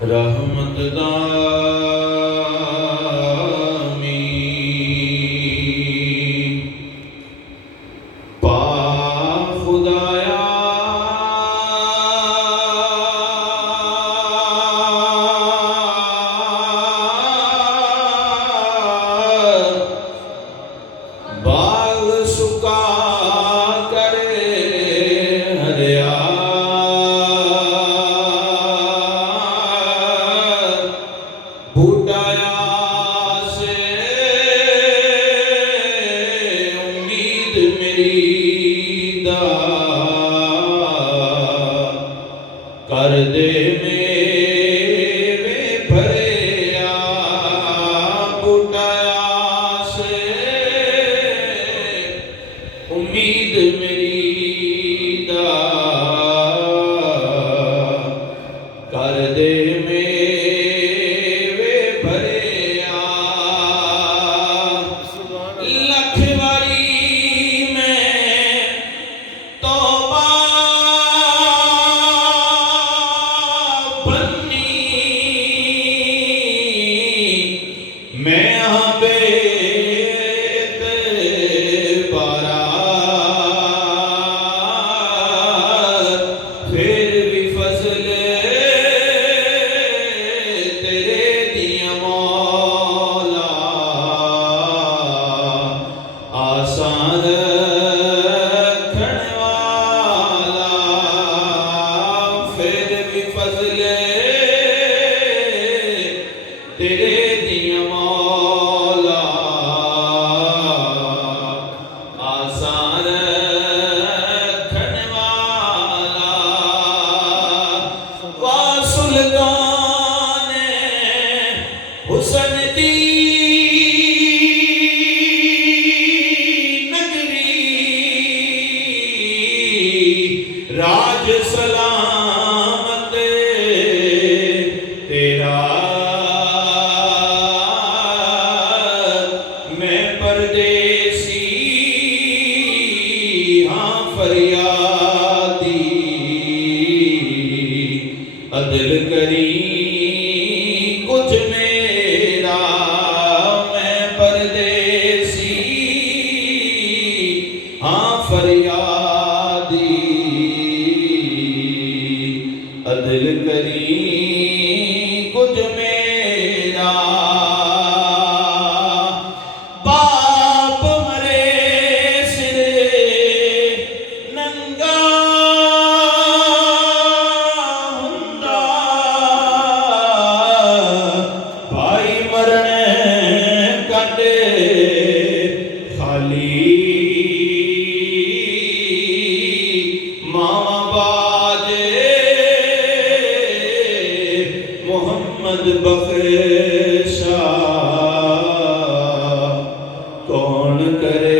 रहमत दामी पा खुदाया बाग सुका करे हरिया बूटाया से उम्मीद मेरी दा कर दे मेरे भरिया बूटाया से उम्मीद मेरी दा कर दे हुसन दी नगरी राज सलामत तेरा मैं परदेसी हाँ फरियादी अदल करी कुछ मेरा मैं परदेसी हाँ फरियादी अदल करी कुछ मेरा बाप मरे सिरे नंगा हुंदा भाई मरने काटे खाली मामा बाजे मोहम्मद बख्शा कौन करे